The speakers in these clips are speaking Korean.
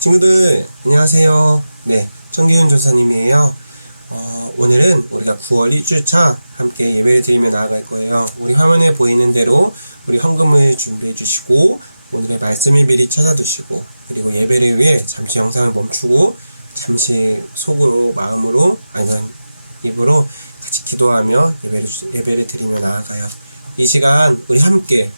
친구들 안녕하세요. 네, 정기훈 전사님이에요. 오늘은 우리가 9월 2주차 함께 예배를 드리며 나아갈 거예요. 우리 화면에 보이는 대로 우리 헌금을 준비해 주시고 오늘의 말씀을 미리 찾아두시고 그리고 예배를 위해 잠시 영상을 멈추고 잠시 속으로 마음으로 아니면 입으로 같이 기도하며 예배를 드리며 나아가요. 이 시간 우리 함께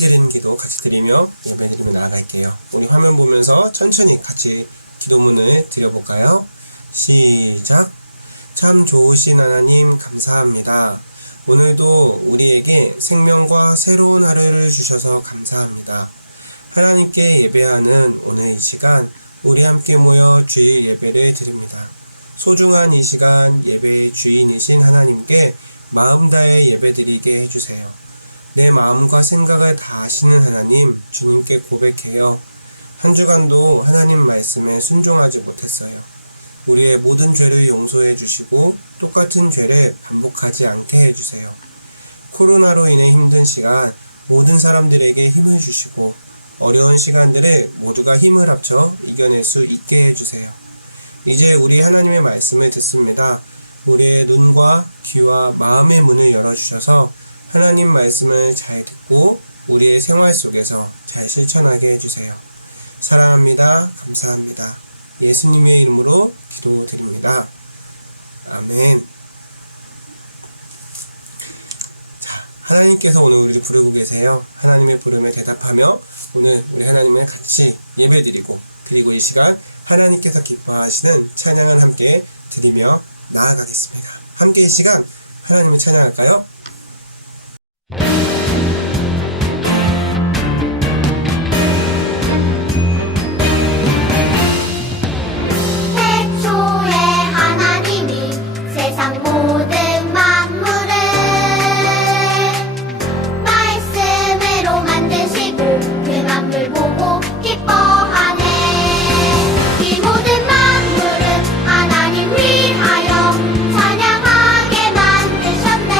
드리는 기도 같이 드리며 예배 드리며 나아갈게요. 우리 화면 보면서 천천히 같이 기도문을 드려볼까요? 시작. 참 좋으신 하나님 감사합니다. 오늘도 우리에게 생명과 새로운 하루를 주셔서 감사합니다. 하나님께 예배하는 오늘 이 시간 우리 함께 모여 주일 예배를 드립니다. 소중한 이 시간 예배의 주인이신 하나님께 마음 다해 예배 드리게 해주세요. 내 마음과 생각을 다 아시는 하나님, 주님께 고백해요. 한 주간도 하나님 말씀에 순종하지 못했어요. 우리의 모든 죄를 용서해 주시고 똑같은 죄를 반복하지 않게 해주세요. 코로나로 인해 힘든 시간 모든 사람들에게 힘을 주시고 어려운 시간들을 모두가 힘을 합쳐 이겨낼 수 있게 해주세요. 이제 우리 하나님의 말씀을 듣습니다. 우리의 눈과 귀와 마음의 문을 열어주셔서 하나님 말씀을 잘 듣고 우리의 생활 속에서 잘 실천하게 해주세요. 사랑합니다. 감사합니다. 예수님의 이름으로 기도드립니다. 아멘. 자, 하나님께서 오늘 우리를 부르고 계세요. 하나님의 부름에 대답하며 오늘 우리 하나님을 같이 예배드리고 그리고 이 시간 하나님께서 기뻐하시는 찬양을 함께 드리며 나아가겠습니다. 함께 이 시간 하나님을 찬양할까요? 하나님 위하여 찬양하게 만드셨네.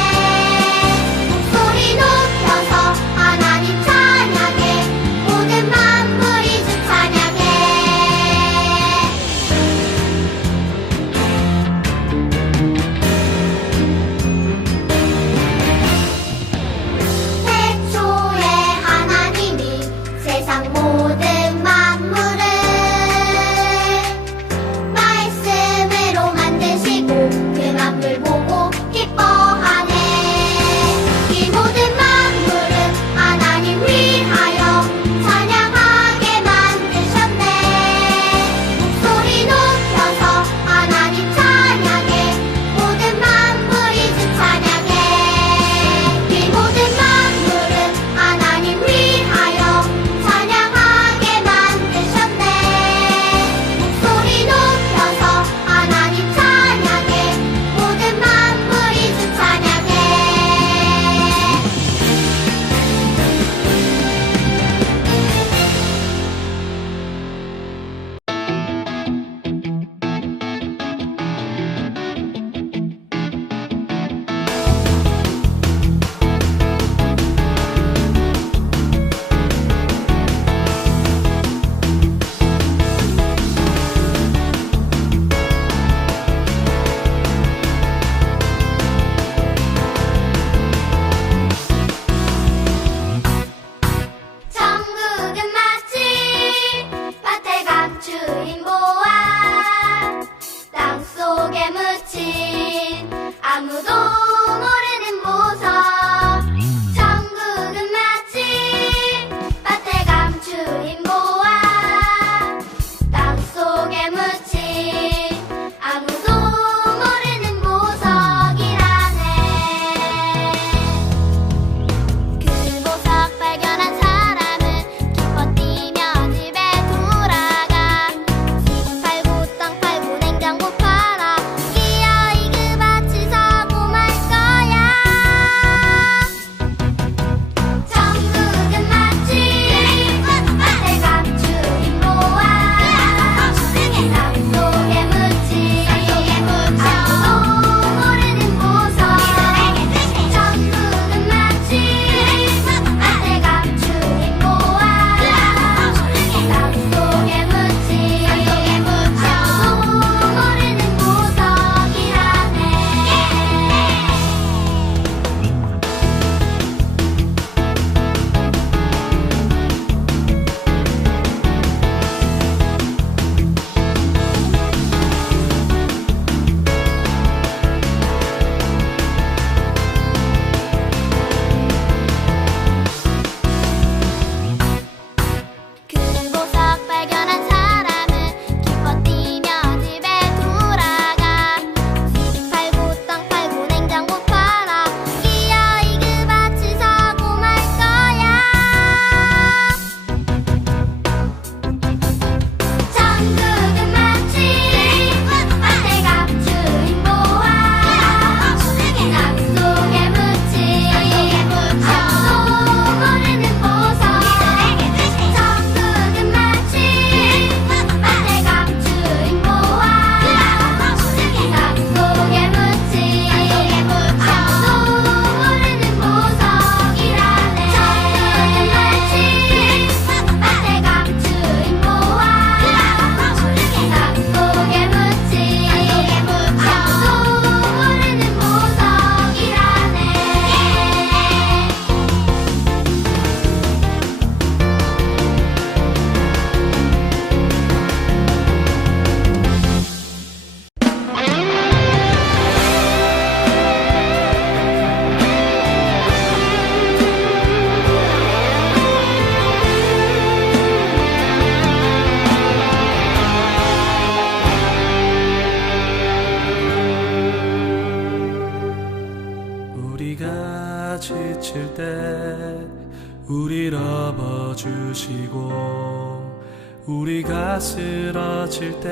우리가 쓰러질 때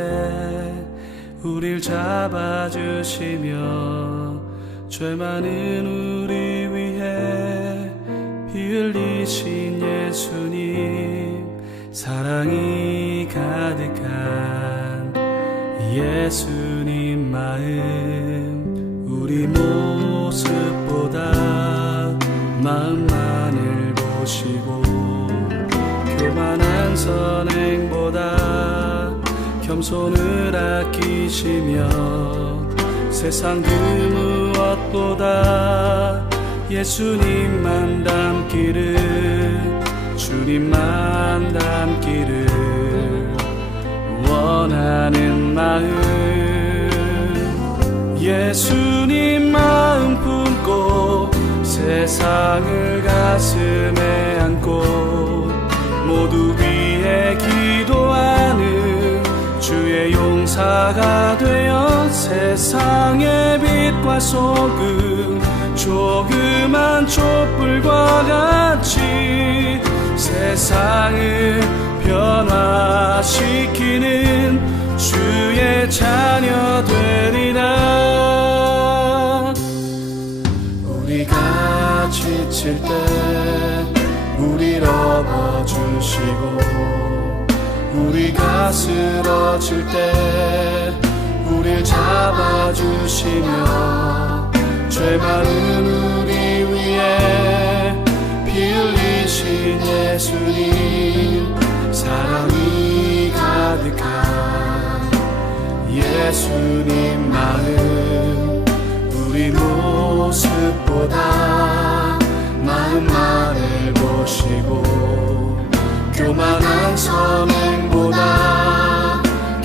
우릴 잡아주시며 죄 많은 우리 위해 피 흘리신 예수님, 사랑이 가득한 예수님 마음, 우리 모습보다 마음만을 보시고 교만한 선행보다 겸손을 아끼시며 세상 그 무엇보다 예수님만 닮기를, 주님만 닮기를 원하는 마음, 예수님 마음 품고 세상을 가슴에 안고 모두 위해 기도하는 주의 용사가 되어 세상의 빛과 소금, 조그만 촛불과 같이 세상을 변화시키는 주의 자녀 되리라. 우리가 지칠 때 우릴 업어주시고 우리가 쓰러질 때 우릴 잡아주시며 죄 많은 우리 위해 피 흘리신 예수님, 사랑이 가득한 예수님 마음, 우리 모습보다 마음만을 보시고 교만한 선행보다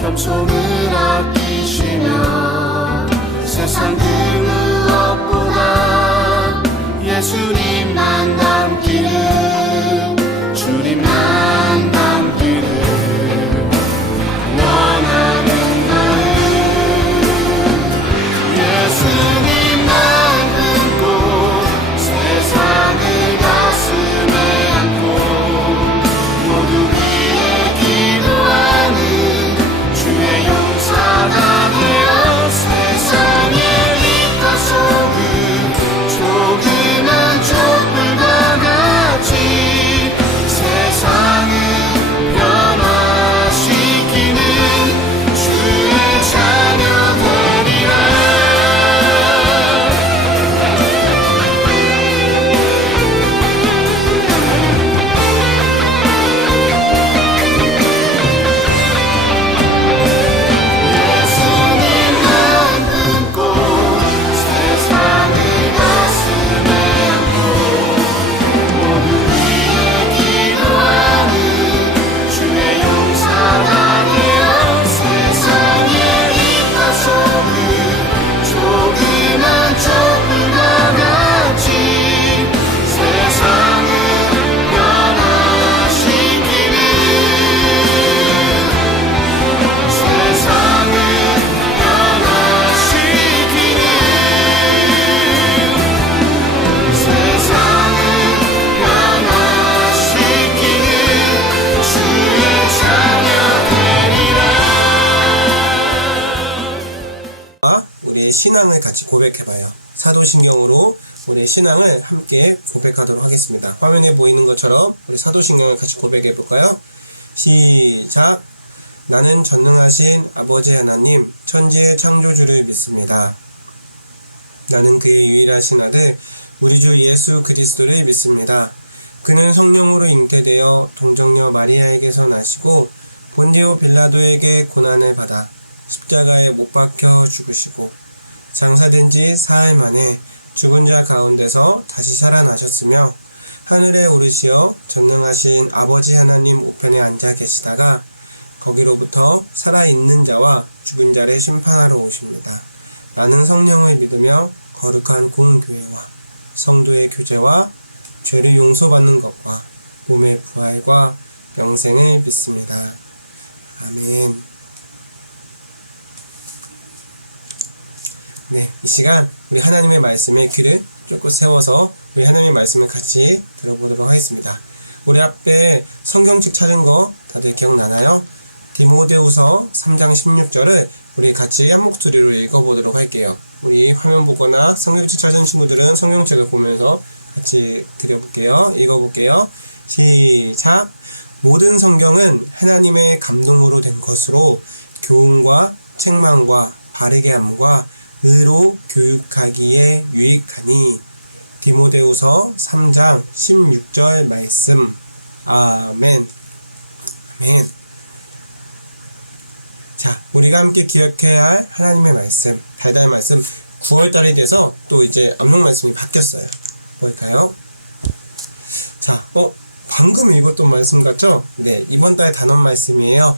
겸손을 아끼시며 세상 그 무엇보다 예수님만 닮기를, 주님만 닮기를 원하는 마음, 예수님만 품고 세상을 가슴에 안고 모두 위해 기도하는 주의 용사가 되어 세상의 빛과 소금, 조그만 촛불과 같이 세상을 변화시키는 주의 자녀 되리라. 예수님만 품고 세상을 가슴에 안고 모두 위해 기도하는 주의 용사가 되어 세상의 빛과 소금, 조그만 촛불과 같이 세상을 변화시키는 세상을 변화시키는 세상을 변화시키는 주의 자녀 되리라. 우리의 신앙을 같이 고백해봐요. 사도신경으로 우리의 신앙을 함께 고백하도록 하겠습니다. 화면에 보이는 것처럼 우리 사도신경을 같이 고백해볼까요? 시작! 나는 전능하신 아버지 하나님, 천지의 창조주를 믿습니다. 나는 그의 유일하신 아들, 우리 주 예수 그리스도를 믿습니다. 그는 성령으로 잉태되어 동정녀 마리아에게서 나시고 본디오 빌라도에게 고난을 받아 십자가에 못 박혀 죽으시고 장사된 지 사흘 만에 죽은 자 가운데서 다시 살아나셨으며 하늘에 오르시어 전능하신 아버지 하나님 우편에 앉아 계시다가 거기로부터 살아있는 자와 죽은 자를 심판하러 오십니다. 나는 성령을 믿으며 거룩한 공교회와 성도의 교제와 죄를 용서받는 것과 몸의 부활과 영생을 믿습니다. 아멘. 네, 이 시간 우리 하나님의 말씀에 귀를 쫑긋 세워서 우리 하나님의 말씀을 같이 들어보도록 하겠습니다. 우리 앞에 성경책 찾은 거 다들 기억나나요? 디모데후서 3장 16절을 우리 같이 한 목소리로 읽어보도록 할게요. 우리 화면 보거나 성경책 찾은 친구들은 성경책을 보면서 같이 드려볼게요. 읽어볼게요. 시작! 모든 성경은 하나님의 감동으로 된 것으로 교훈과 책망과 바르게 함과 의로 교육하기에 유익하니. 디모데후서 3장 16절 말씀. 아멘. 아멘. 자, 우리가 함께 기억해야 할 하나님의 말씀, 달달 말씀. 9월달이 돼서 또 이제 암송 말씀이 바뀌었어요. 뭘까요? 자, 방금 읽었던 말씀 같죠? 네, 이번 달 단원 말씀이에요.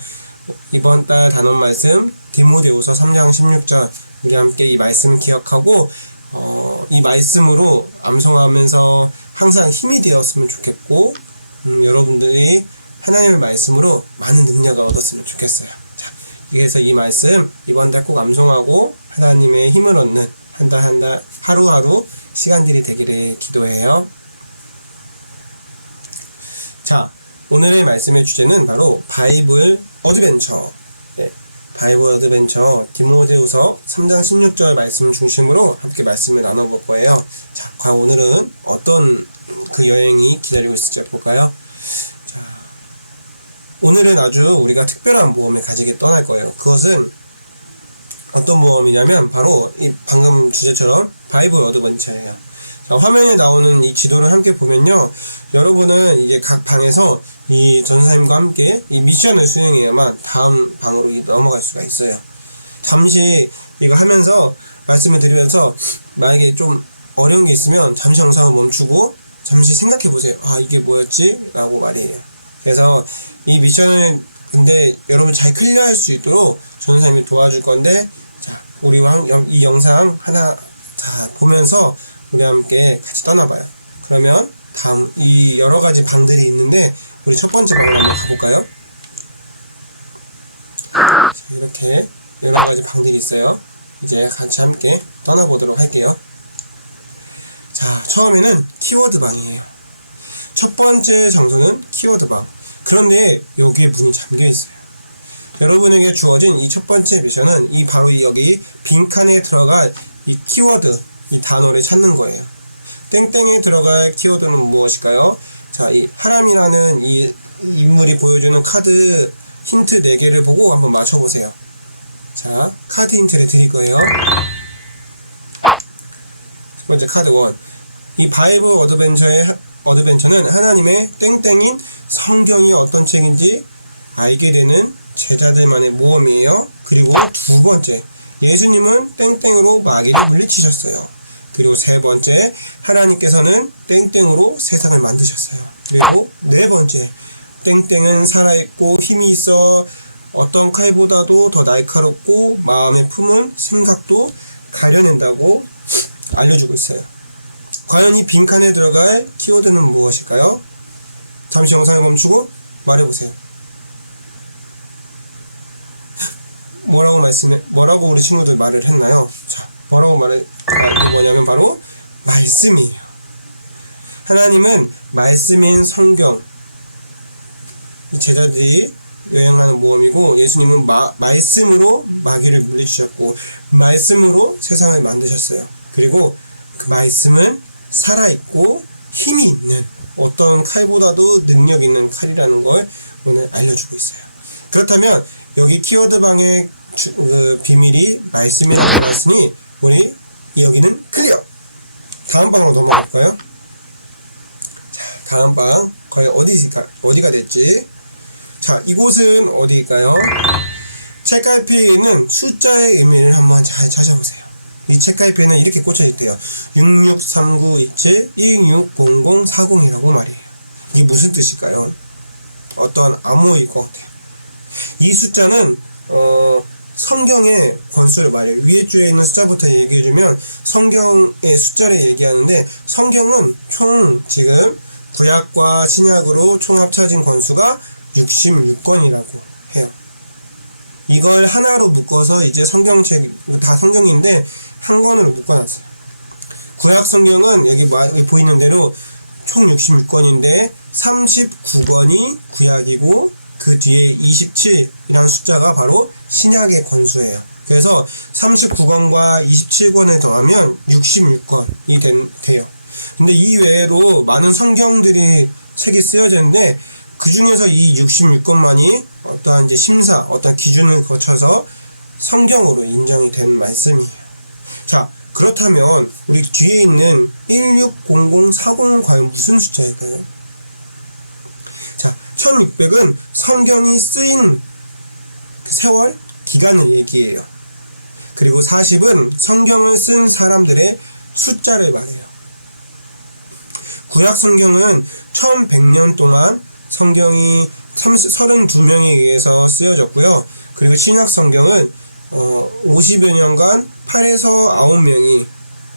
이번 달 단원 말씀 디모데후서 3장 16절. 우리 함께 이 말씀 기억하고 이 말씀으로 암송하면서 항상 힘이 되었으면 좋겠고, 여러분들이 하나님의 말씀으로 많은 능력을 얻었으면 좋겠어요. 자, 그래서 이 말씀 이번 달 꼭 암송하고 하나님의 힘을 얻는 한 달 한 달 하루하루 시간들이 되기를 기도해요. 자, 오늘의 말씀의 주제는 바로 바이블 어드벤처. 네, 바이블 어드벤처 디모데후서 3장 16절 말씀 중심으로 함께 말씀을 나눠볼 거예요. 자, 과연 오늘은 어떤 그 여행이 기다리고 있을지 볼까요? 자, 오늘은 아주 우리가 특별한 모험을 가지게 떠날 거예요. 그것은 어떤 모험이냐면 바로 이 방금 주제처럼 바이블 어드벤처예요. 자, 화면에 나오는 이 지도를 함께 보면요, 여러분은 이제 각 방에서 이 전사님과 함께 이 미션을 수행해야만 다음 방으로 넘어갈 수가 있어요. 잠시 이거 하면서 말씀을 드리면서 만약에 좀 어려운 게 있으면 잠시 영상을 멈추고 잠시 생각해 보세요. 아, 이게 뭐였지? 라고 말이에요. 그래서 이 미션을 근데 여러분 잘 클리어할 수 있도록 전사님이 도와줄 건데, 자, 우리 이 영상 하나 다 보면서 우리 함께 같이 떠나봐요. 그러면 다음 이 여러 가지 방들이 있는데 우리 첫 번째 방으로 한번 가볼까요? 자, 이렇게 여러 가지 방들이 있어요. 이제 같이 함께 떠나보도록 할게요. 자, 처음에는 키워드 방이에요. 첫 번째 장소는 키워드 방. 그런데 여기에 문이 잠겨 있어요. 여러분에게 주어진 이 첫 번째 미션은 이 바로 여기 빈칸에 들어갈 이 키워드, 이 단어를 찾는 거예요. 땡땡에 들어갈 키워드는 무엇일까요? 자, 이 하람이라는 이 인물이 보여주는 카드 힌트 4개를 보고 한번 맞춰보세요. 자, 카드 힌트를 드릴 거예요. 첫 번째 카드 1. 이 바이블 어드벤처는 하나님의 땡땡인 성경이 어떤 책인지 알게 되는 제자들만의 모험이에요. 그리고 두 번째, 예수님은 땡땡으로 마귀를 물리치셨어요. 그리고 세 번째, 하나님께서는 땡땡으로 세상을 만드셨어요. 그리고 네 번째, 땡땡은 살아있고 힘이 있어 어떤 칼보다도 더 날카롭고 마음의 품은 생각도 가려낸다고 알려주고 있어요. 과연 이 빈칸에 들어갈 키워드는 무엇일까요? 잠시 영상을 멈추고 말해보세요. 뭐라고 우리 친구들 말을 했나요? 자, 이게 뭐냐면 바로 말씀이에요. 하나님은 말씀인 성경, 이 제자들이 여행하는 모험이고, 예수님은 말씀으로 마귀를 물리치셨고 말씀으로 세상을 만드셨어요. 그리고 그 말씀은 살아있고 힘이 있는 어떤 칼보다도 능력 있는 칼이라는 걸 오늘 알려주고 있어요. 그렇다면 여기 키워드 방의 비밀이 말씀이라고 말했으니 우리 여기는 클리어! 다음 방으로 넘어갈까요? 자, 다음 방 과연 어디가 됐지? 자, 이곳은 어디일까요? 책갈피에는 숫자의 의미를 한번 잘 찾아보세요. 이 책갈피에는 이렇게 꽂혀 있대요. 663927160040이라고 말이에요. 이게 무슨 뜻일까요? 어떤 암호일 것 같아요. 이 숫자는 성경의 권수를 말해요. 위에 줄에 있는 숫자부터 얘기해주면 성경의 숫자를 얘기하는데, 성경은 총 지금 구약과 신약으로 총 합쳐진 권수가 66권이라고 해요. 이걸 하나로 묶어서 이제 성경책, 다 성경인데 한 권으로 묶어놨어요. 구약 성경은 여기 보이는 대로 총 66권인데 39권이 구약이고 그 뒤에 27이라는 숫자가 바로 신약의 권수예요. 그래서 39권과 27권을 더하면 66권이 돼요. 근데 이 외에도 많은 성경들이 책이 쓰여졌는데 그 중에서 이 66권만이 어떠한 이제 심사, 어떤 기준을 거쳐서 성경으로 인정이 된 말씀이에요. 자, 그렇다면 우리 뒤에 있는 160040은 과연 무슨 숫자일까요? 자, 1600은 성경이 쓰인 그 세월, 기간을 얘기해요. 그리고 40은 성경을 쓴 사람들의 숫자를 말해요. 구약 성경은 1100년 동안 성경이 32명에 의해서 쓰여졌고요. 그리고 신약 성경은 50여 년간 8에서 9명이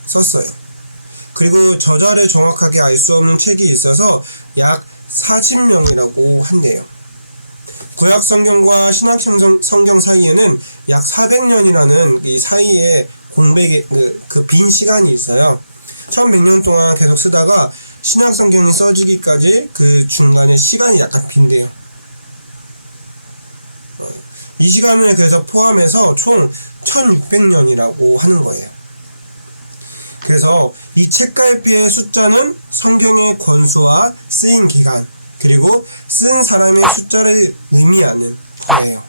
썼어요. 그리고 저자를 정확하게 알 수 없는 책이 있어서 약 40명이라고 한대요. 구약 성경과 신약 성경 사이에는 약 400년이라는 이 사이에 공백의 그 빈 시간이 있어요. 1100년 동안 계속 쓰다가 신약 성경이 써지기까지 그 중간에 시간이 약간 빈대요. 이 시간을 그래서 포함해서 총 1600년이라고 하는 거예요. 그래서 이 책갈피의 숫자는 성경의 권수와 쓰인 기간, 그리고 쓴 사람의 숫자를 의미하는 거예요.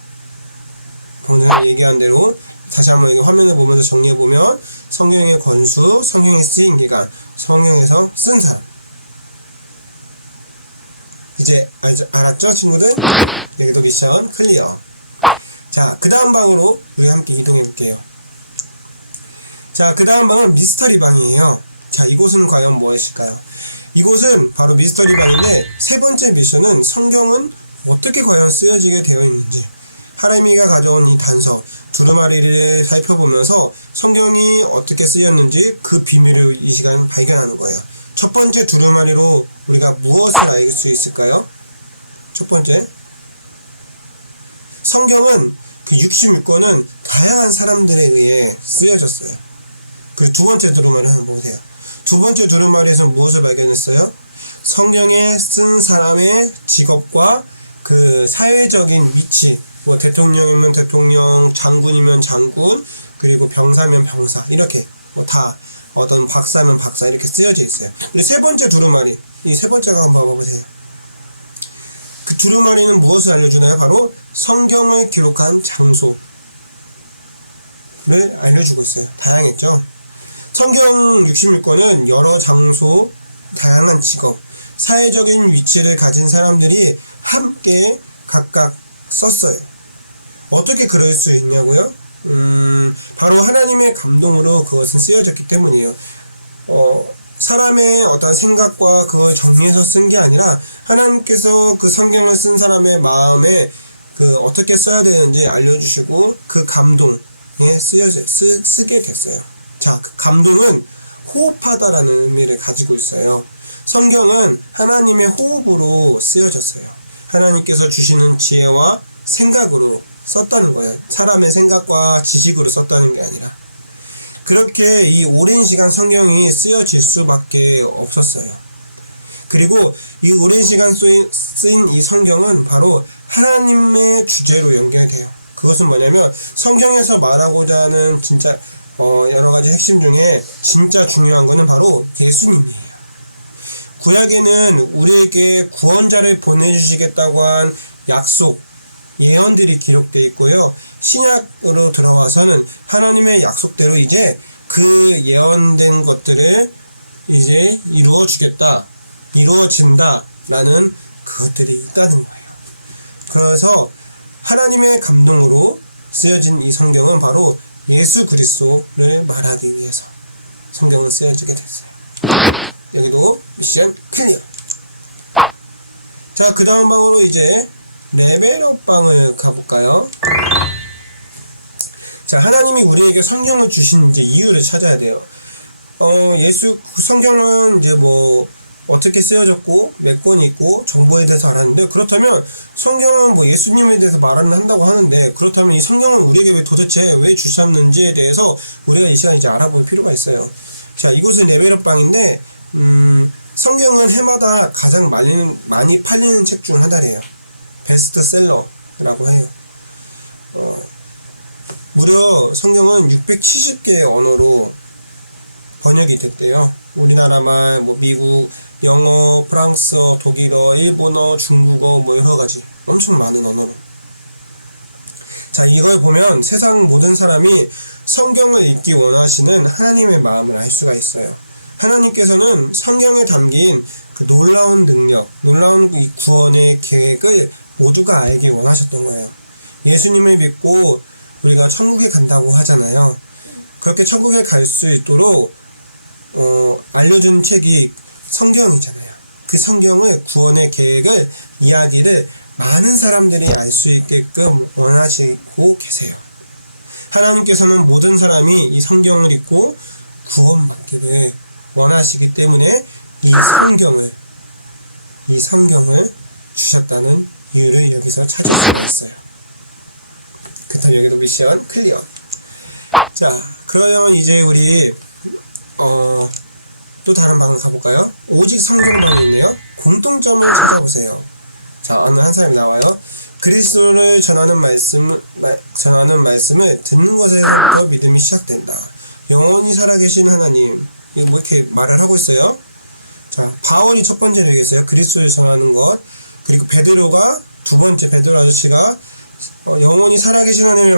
방금 전에 얘기한 대로 다시 한번 여기 화면을 보면서 정리해보면 성경의 권수, 성경의 쓰인 기간, 성경에서 쓴 사람. 이제 알았죠, 친구들? 여기도 미션 클리어. 자, 그 다음 방으로 우리 함께 이동해 볼게요. 자, 그 다음 방은 미스터리 방이에요. 자, 이곳은 과연 무엇일까요? 이곳은 바로 미스터리 방인데, 세 번째 미션은 성경은 어떻게 과연 쓰여지게 되어 있는지, 하라미가 가져온 이 단서, 두루마리를 살펴보면서 성경이 어떻게 쓰였는지 그 비밀을 이 시간 발견하는 거예요. 첫 번째 두루마리로 우리가 무엇을 알 수 있을까요? 첫 번째, 성경은 그 66권은 다양한 사람들에 의해 쓰여졌어요. 그리고 두 번째 두루마리 한번 보세요. 두 번째 두루마리에서 무엇을 발견했어요? 성경에 쓴 사람의 직업과 그 사회적인 위치, 뭐 대통령이면 대통령, 장군이면 장군, 그리고 병사면 병사, 이렇게 뭐 다 어떤 박사면 박사 이렇게 쓰여져 있어요. 그리고 세 번째 두루마리, 이 세 번째가 한번 봐보세요. 그 두루마리는 무엇을 알려주나요? 바로 성경을 기록한 장소를 알려주고 있어요. 다양했죠? 성경 66권은 여러 장소, 다양한 직업, 사회적인 위치를 가진 사람들이 함께 각각 썼어요. 어떻게 그럴 수 있냐고요? 바로 하나님의 감동으로 그것은 쓰여졌기 때문이에요. 사람의 어떤 생각과 그걸 정리해서 쓴 게 아니라 하나님께서 그 성경을 쓴 사람의 마음에 그 어떻게 써야 되는지 알려주시고 그 감동에 쓰게 됐어요. 자, 그 감동은 호흡하다라는 의미를 가지고 있어요. 성경은 하나님의 호흡으로 쓰여졌어요. 하나님께서 주시는 지혜와 생각으로 썼다는 거예요. 사람의 생각과 지식으로 썼다는 게 아니라. 그렇게 이 오랜 시간 성경이 쓰여질 수밖에 없었어요. 그리고 이 오랜 시간 쓰인 이 성경은 바로 하나님의 주제로 연결돼요. 그것은 뭐냐면 성경에서 말하고자 하는 진짜 여러 가지 핵심 중에 진짜 중요한 거는 바로 예수님이에요. 구약에는 우리에게 구원자를 보내주시겠다고 한 약속, 예언들이 기록되어 있고요. 신약으로 들어와서는 하나님의 약속대로 이제 그 예언된 것들을 이제 이루어진다라는 그것들이 있다는 거예요. 그래서 하나님의 감동으로 쓰여진 이 성경은 바로 예수 그리스도를 말하기 위해서 성경은 쓰여지게 됐어요. 여기도 미션 클리어. 자, 그 다음 방으로 이제 레벨업 방을 가볼까요? 자, 하나님이 우리에게 성경을 주신 이제 이유를 찾아야 돼요. 성경은 이제 뭐 어떻게 쓰여졌고 몇 권이 있고 정보에 대해서 알았는데, 그렇다면 성경은 뭐 예수님에 대해서 한다고 하는데, 그렇다면 이 성경은 우리에게 도대체 왜 주셨는지에 대해서 우리가 이 시간 이제 알아볼 필요가 있어요. 자, 이곳은 레벨업 방인데 성경은 해마다 가장 많이 팔리는 책 중 하나래요. 베스트셀러라고 해요. 무려 성경은 670개의 언어로 번역이 됐대요. 우리나라 말, 미국, 영어, 프랑스어, 독일어, 일본어, 중국어, 여러 가지 엄청 많은 언어로. 자, 이걸 보면 세상 모든 사람이 성경을 읽기 원하시는 하나님의 마음을 알 수가 있어요. 하나님께서는 성경에 담긴 그 놀라운 능력, 놀라운 이 구원의 계획을 모두가 알기 원하셨던 거예요. 예수님을 믿고 우리가 천국에 간다고 하잖아요. 그렇게 천국에 갈 수 있도록 알려준 책이 성경이잖아요. 그 성경을, 구원의 계획을, 이야기를 많은 사람들이 알 수 있게끔 원하시고 계세요. 하나님께서는 모든 사람이 이 성경을 읽고 구원받기를 원하시기 때문에 이 성경을 주셨다는 이유를 여기서 찾을 수가 있어요. 그렇다면 여기도 미션 클리어. 자, 그러면 이제 우리 또 다른 방을 가볼까요? 오직 성경방이 있네요. 공통점을 찾아보세요. 자, 어느 한 사람이 나와요. 그리스도를 전하는 말씀을 듣는 것에서부터 믿음이 시작된다. 영원히 살아계신 하나님. 이거 이렇게 말을 하고 있어요. 자, 바울이 첫 번째로 얘기했어요. 그리스도를 전하는 것. 그리고 베드로가 두 번째, 베드로 아저씨가 영원히 살아계신 하나님의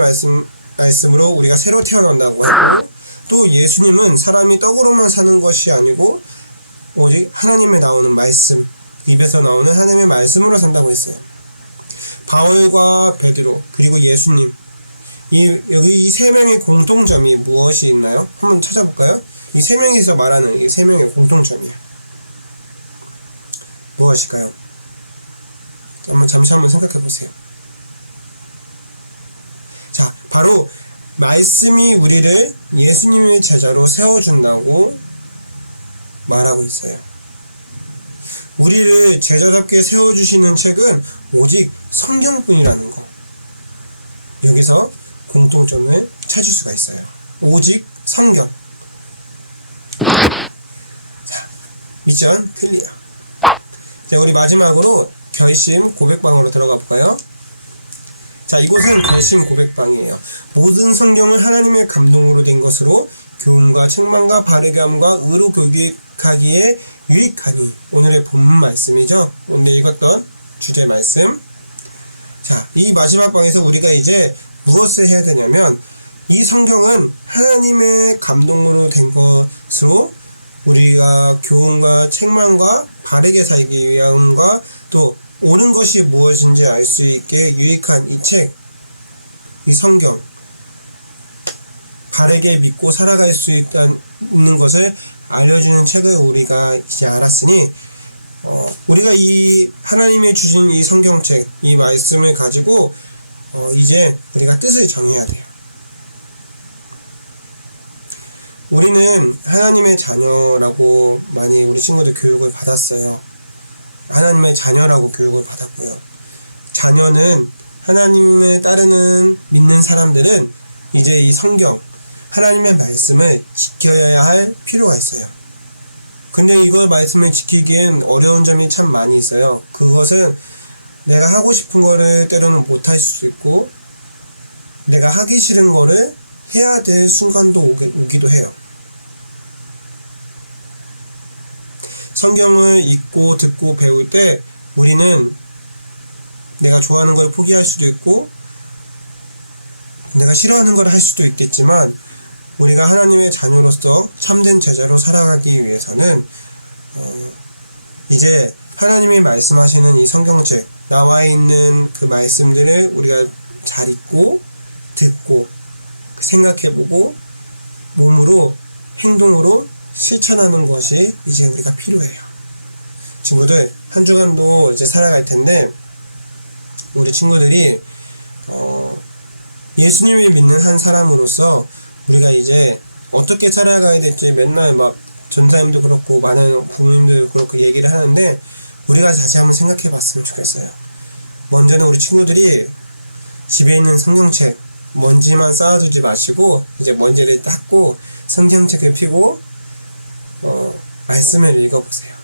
말씀으로 우리가 새로 태어난다고 하고, 또 예수님은 사람이 떡으로만 사는 것이 아니고 오직 하나님의 나오는 말씀, 입에서 나오는 하나님의 말씀으로 산다고 했어요. 바울과 베드로 그리고 예수님, 여기 이 세 명의 공통점이 무엇이 있나요? 한번 찾아볼까요? 이 세 명이서 말하는 이 세 명의 공통점이요. 무엇일까요? 잠시 한번 생각해 보세요. 자, 바로 말씀이 우리를 예수님의 제자로 세워준다고 말하고 있어요. 우리를 제자답게 세워주시는 책은 오직 성경뿐이라는 거. 여기서 공통점을 찾을 수가 있어요. 오직 성경. 자, 미션 클리어. 자, 우리 마지막으로 결심 고백방으로 들어가 볼까요? 자, 이곳은 결심 고백방이에요. 모든 성경은 하나님의 감동으로 된 것으로 교훈과 책망과 바르게 함과 의로 교육하기에 유익하니. 오늘의 본문 말씀이죠. 오늘 읽었던 주제 말씀. 자, 이 마지막 방에서 우리가 이제 무엇을 해야 되냐면, 이 성경은 하나님의 감동으로 된 것으로 우리가 교훈과 책망과 바르게 살기 위함과 또 옳은 것이 무엇인지 알 수 있게 유익한 이 책, 이 성경, 바르게 믿고 살아갈 수 있는 것을 알려주는 책을 우리가 이제 알았으니, 우리가 이 하나님의 주신 이 성경책, 이 말씀을 가지고 이제 우리가 뜻을 정해야 돼요. 우리는 하나님의 자녀라고 많이 우리 친구들 교육을 받았어요. 하나님의 자녀라고 교육을 받았고요. 자녀는 하나님을 따르는 믿는 사람들은 이제 이 성경, 하나님의 말씀을 지켜야 할 필요가 있어요. 근데 이걸 말씀을 지키기엔 어려운 점이 참 많이 있어요. 그것은 내가 하고 싶은 거를 때로는 못할 수도 있고, 내가 하기 싫은 거를 해야 될 순간도 오기도 해요. 성경을 읽고 듣고 배울 때 우리는 내가 좋아하는 걸 포기할 수도 있고 내가 싫어하는 걸 할 수도 있겠지만, 우리가 하나님의 자녀로서 참된 제자로 살아가기 위해서는 이제 하나님이 말씀하시는 이 성경책, 나와 있는 그 말씀들을 우리가 잘 읽고 듣고 생각해보고 몸으로, 행동으로 실천하는 것이 이제 우리가 필요해요. 친구들, 한 주간도 이제 살아갈 텐데, 우리 친구들이 예수님을 믿는 한 사람으로서 우리가 이제 어떻게 살아가야 될지 맨날 막 전사님도 그렇고 많은 부모님도 그렇고 얘기를 하는데, 우리가 다시 한번 생각해 봤으면 좋겠어요. 먼저는 우리 친구들이 집에 있는 성경책 먼지만 쌓아두지 마시고 이제 먼지를 닦고 성경책을 펴고 말씀을 읽어보세요.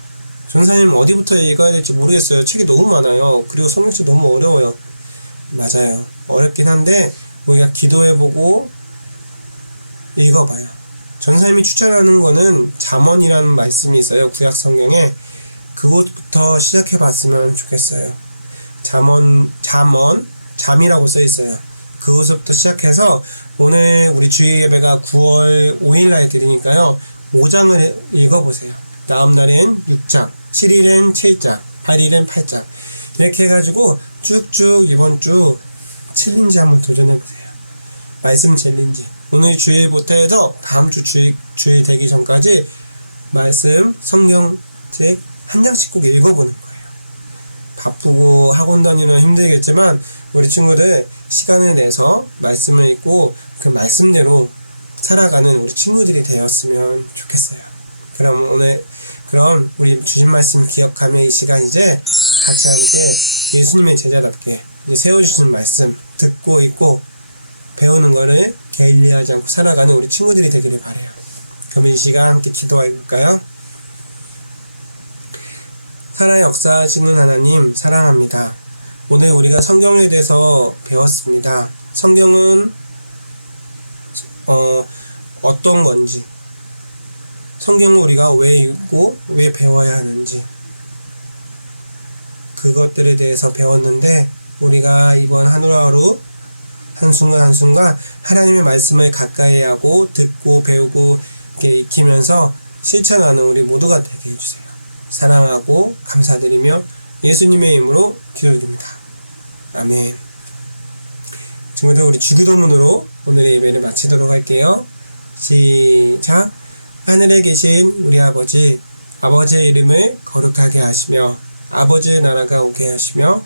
전사님 어디부터 읽어야 될지 모르겠어요. 책이 너무 많아요. 그리고 성경책 너무 어려워요. 맞아요. 어렵긴 한데 우리가 기도해보고 읽어봐요. 전사님이 추천하는 거는 잠언이라는 말씀이 있어요. 구약 성경에. 그것부터 시작해봤으면 좋겠어요. 잠이라고 써 있어요. 그것부터 시작해서 오늘 우리 주일 예배가 9월 5일 날 드리니까요. 5장을 읽어보세요. 다음 날엔 6장, 7일엔 7장, 8일엔 8장 이렇게 해가지고 쭉쭉 이번 주 챌린지 한번 도전해보세요. 말씀 챌린지. 오늘 주일부터 해서 다음 주 주일 되기 전까지 말씀, 성경책 한 장씩 꼭 읽어보는 거예요. 바쁘고 학원 다니면 힘들겠지만 우리 친구들 시간을 내서 말씀을 읽고 그 말씀대로 살아가는 우리 친구들이 되었으면 좋겠어요. 그럼 우리 주신 말씀 기억하며 이 시간 이제 같이 함께 예수님의 제자답게 이제 세워주신 말씀 듣고 있고 배우는 거를 게을리하지 않고 살아가는 우리 친구들이 되기를 바라요. 그럼 이 시간 함께 기도해볼까요? 살아 역사하시는 하나님 사랑합니다. 오늘 우리가 성경에 대해서 배웠습니다. 성경은 어떤 건지, 성경을 우리가 왜 읽고 왜 배워야 하는지 그것들에 대해서 배웠는데 우리가 이번 하루하루 한순간 한순간 하나님의 말씀을 가까이 하고 듣고 배우고 이렇게 익히면서 실천하는 우리 모두가 되게 해주세요. 사랑하고 감사드리며 예수님의 이름으로 기도드립니다. 아멘. 친구들 우리 주기도문으로 오늘의 예배를 마치도록 할게요. 시작. 하늘에 계신 우리 아버지, 아버지의 이름을 거룩하게 하시며 아버지의 나라가 오게 하시며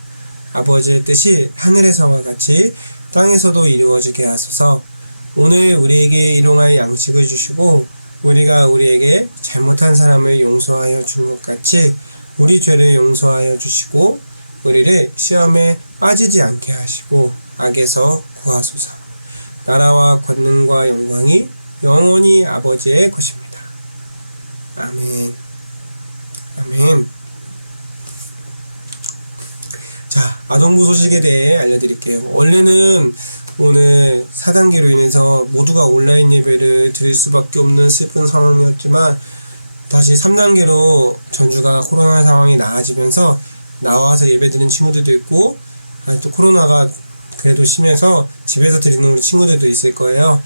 아버지의 뜻이 하늘에서와 같이 땅에서도 이루어지게 하소서. 오늘 우리에게 일용할 양식을 주시고 우리가 우리에게 잘못한 사람을 용서하여 준 것 같이 우리 죄를 용서하여 주시고 우리를 시험에 빠지지 않게 하시고 악에서 구하소서. 나라와 권능과 영광이 영원히 아버지의 것입니다. 아멘. 아멘. 자, 아동부 소식에 대해 알려드릴게요. 원래는 오늘 4단계로 인해서 모두가 온라인 예배를 드릴 수밖에 없는 슬픈 상황이었지만 다시 3단계로 전주가 코로나 상황이 나아지면서 나와서 예배 드린 친구들도 있고 또 코로나가 그래도 심해서 집에서 드리는 우리 친구들도 있을 거예요.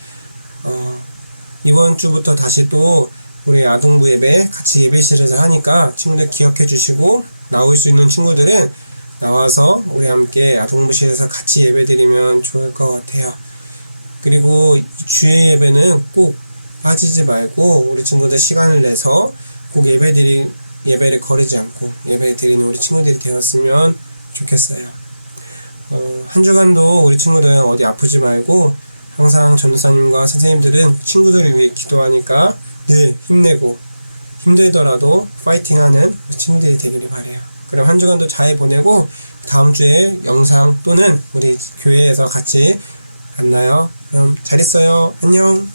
이번 주부터 다시 또 우리 아동부 예배 같이 예배실에서 하니까 친구들 기억해 주시고 나올 수 있는 친구들은 나와서 우리 함께 아동부실에서 같이 예배드리면 좋을 것 같아요. 그리고 주일 예배는 꼭 빠지지 말고 우리 친구들 시간을 내서 꼭 예배를 거르지 않고 예배 드리는 우리 친구들이 되었으면 좋겠어요. 한 주간도 우리 친구들 어디 아프지 말고 항상 전도사님과 선생님들은 친구들을 위해 기도하니까 늘 힘내고 힘들더라도 파이팅하는 친구들이 되기를 바라요. 그럼 한 주간도 잘 보내고 다음 주에 영상 또는 우리 교회에서 같이 만나요. 그럼 잘 있어요. 안녕.